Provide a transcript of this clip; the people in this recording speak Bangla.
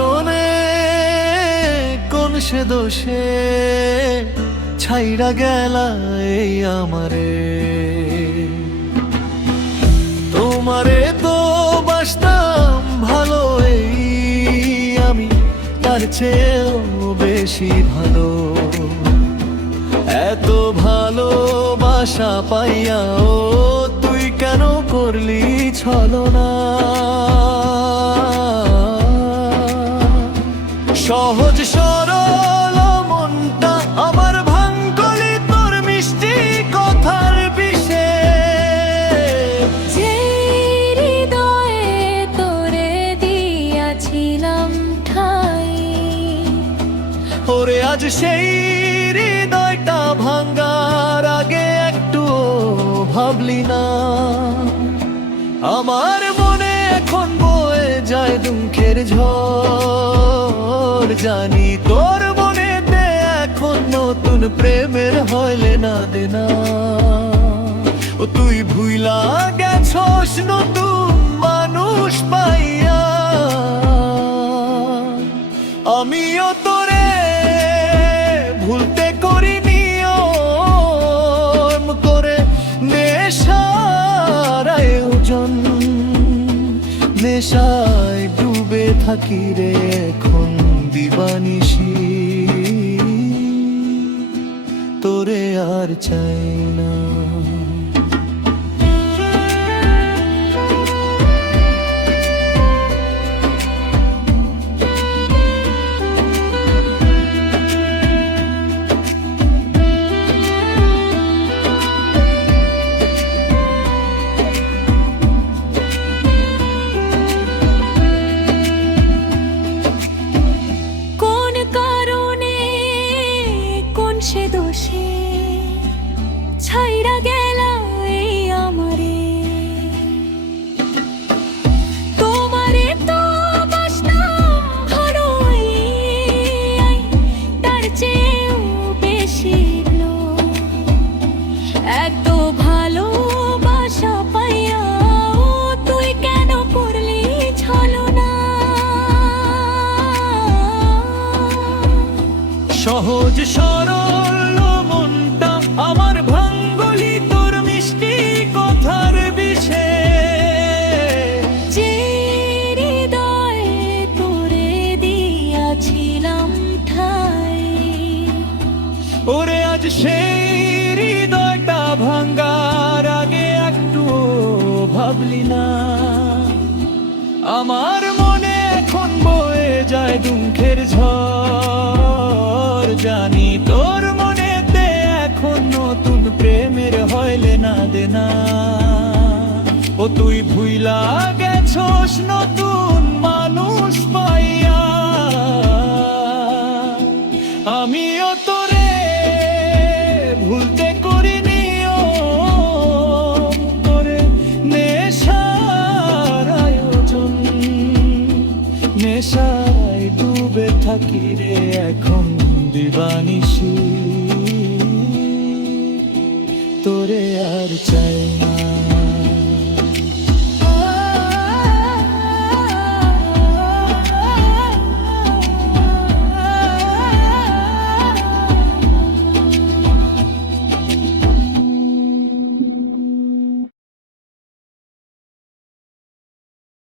কারণে কোন সে দোষে ছাইড়া গেলা এই আমারে। তোমারে তো বাসতাম ভালো এই আমি, তার চেয়েও বেশি ভালো। এত ভালোবাসা পাইয়াও তুই কেন করলি ছলনা? সহজ সরল মনটা আমার ভাঙলি তোর মিষ্টি কথার বিষে। যে হৃদয়ে তোরে দিয়াছিলাম ঠাই, ওরে আজ সেই হৃদয়টা ভাঙার আগে একটু ভাবলি না? আমার মনে এখন বয়ে যায় দুঃখের ঝড়, জানি তোর মনেতে এখন নতুন প্রেমের হইলে না দেনা। ও তুই ভুইলা গেছস নতুন মানুষ পাইয়া, আমিও তোরে ভুলতে করি নিয়ম করে নেশার আয়োজন। নেশায় ডুবে থাকি রে এখন দিবানিশি, তোরে আর চাই না। সে দোষে ছাইড়া গেলা এই আমারে। তোমারে তো বাসতাম ভালো এই, তার চেয়েও বেশি লো। এত ভালোবাসা পাইয়াও তুই কেন করলি ছলনা? সহজ সরল মনটা আমার ভাঙলি তোর মিষ্টি কথার বিষে। যে হৃদয়ে তোরে দিয়াছিলাম ঠাই, ওরে আজ সেই হৃদয়টা ভাঙার আগে একটু ভাবলি না? আমার মনে এখন বয়ে যায় দুঃখের ঝড়, জানি তোর মনেতে এখন নতুন প্রেমের হইলে না দেনা। ও তুই ভুইলা গেছস নতুন মানুষ পাইয়া, আমিও তোরে ভুলতে করি নিয়ম করে নেশার আয়োজন। নেশায় ডুবে থাকি রে এখন দিবানিশি, তোরে আর চাই না।